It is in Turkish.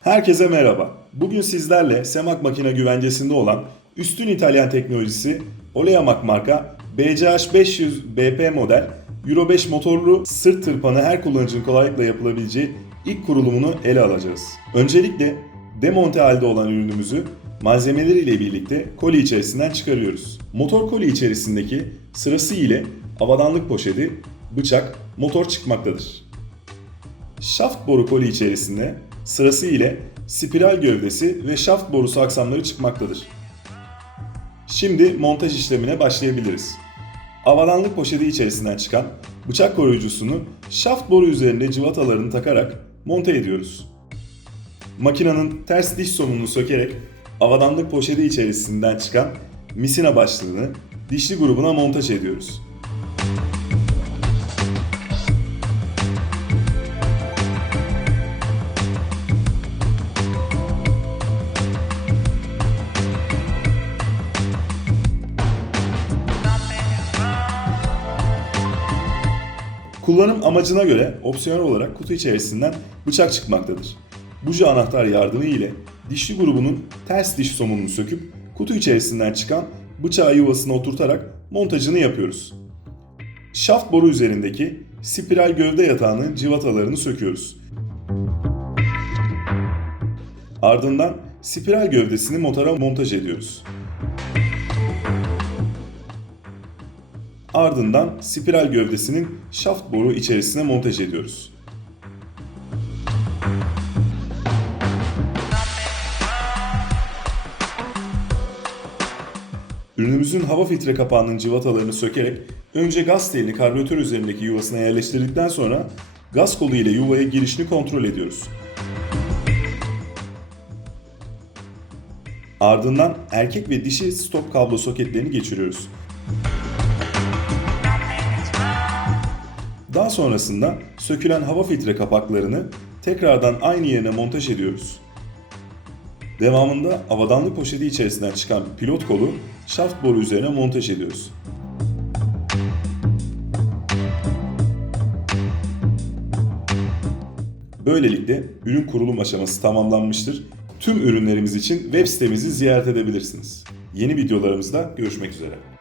Herkese merhaba. Bugün sizlerle Semak makine güvencesinde olan üstün İtalyan teknolojisi Oleamak marka BCH500 BP model Euro 5 motorlu sırt tırpanı her kullanıcının kolaylıkla yapılabileceği ilk kurulumunu ele alacağız. Öncelikle demonte halde olan ürünümüzü malzemeleriyle birlikte koli içerisinden çıkarıyoruz. Motor koli içerisindeki sırası ile avadanlık poşeti, bıçak, motor çıkmaktadır. Şaft boru koli içerisinde sırası ile spiral gövdesi ve şaft borusu aksamları çıkmaktadır. Şimdi montaj işlemine başlayabiliriz. Avadanlık poşeti içerisinden çıkan bıçak koruyucusunu şaft boru üzerinde cıvatalarını takarak monte ediyoruz. Makinanın ters diş sonunu sökerek avadanlık poşeti içerisinden çıkan misina başlığını dişli grubuna montaj ediyoruz. Kullanım amacına göre opsiyonel olarak kutu içerisinden bıçak çıkmaktadır. Buji anahtar yardımı ile dişli grubunun ters diş somununu söküp kutu içerisinden çıkan bıçağı yuvasına oturtarak montajını yapıyoruz. Şaft boru üzerindeki spiral gövde yatağının civatalarını söküyoruz. Ardından spiral gövdesini motora montaj ediyoruz. Ardından spiral gövdesinin şaft boru içerisine montaj ediyoruz. Ürünümüzün hava filtre kapağının cıvatalarını sökerek önce gaz telini karbüratör üzerindeki yuvasına yerleştirdikten sonra gaz kolu ile yuvaya girişini kontrol ediyoruz. Ardından erkek ve dişi stop kablo soketlerini geçiriyoruz. Daha sonrasında sökülen hava filtre kapaklarını tekrardan aynı yerine montaj ediyoruz. Devamında avadanlık poşeti içerisinden çıkan pilot kolu şaft boru üzerine montaj ediyoruz. Böylelikle ürün kurulum aşaması tamamlanmıştır. Tüm ürünlerimiz için web sitemizi ziyaret edebilirsiniz. Yeni videolarımızda görüşmek üzere.